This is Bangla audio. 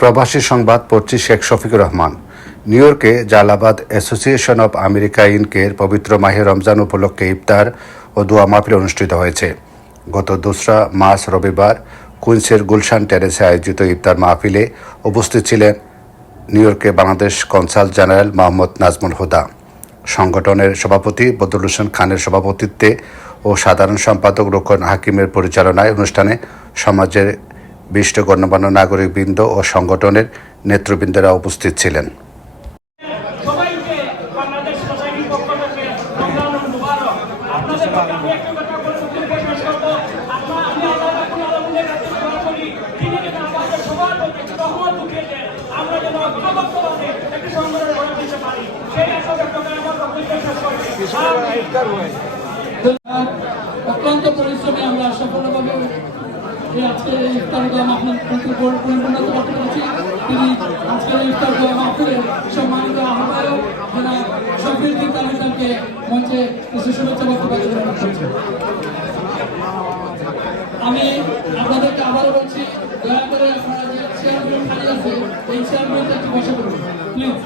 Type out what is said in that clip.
প্রবাসী সংবাদ পড়ছি শেখ শফিকুর রহমান। নিউ ইয়র্কে জালাবাদ অ্যাসোসিয়েশন অব আমেরিকা ইনকের পবিত্র মাহে রমজান উপলক্ষে ইফতার ও দোয়া মাহফিল অনুষ্ঠিত হয়েছে। গত দোসরা মাস রবিবার কুইন্সের গুলশান টেরেসে আয়োজিত ইফতার মাহফিলে উপস্থিত ছিলেন নিউ ইয়র্কে বাংলাদেশ কনসাল জেনারেল মোহাম্মদ নাজমুল হুদা। সংগঠনের সভাপতি বদরুল হোসেন খানের সভাপতিত্বে ও সাধারণ সম্পাদক রোকন হাকিমের পরিচালনায় অনুষ্ঠানে সমাজের বিশিষ্ট গণ্যমান্য নাগরিকবৃন্দ ও সংগঠনের নেতৃবৃন্দরা উপস্থিত ছিলেন। এই আজকের এই ইফতার দোয়া মাহফিল পরিপূর্ণতা করতে পেরেছি তিনি আজকের এই ইফতার মাহফিলের সম্মানিত আহ্বায়ক যারা শফিউদ্দিন দিন তালুকদারকে মঞ্চে কিছু শুভেচ্ছা বক্তব্য আমি আপনাদেরকে আবারও বলছি, দয়া করে আপনারা যে চেয়ারগুলো খালি আছে, এই চেয়ারগুলোতে একটু বসে পড়ুন প্লিজ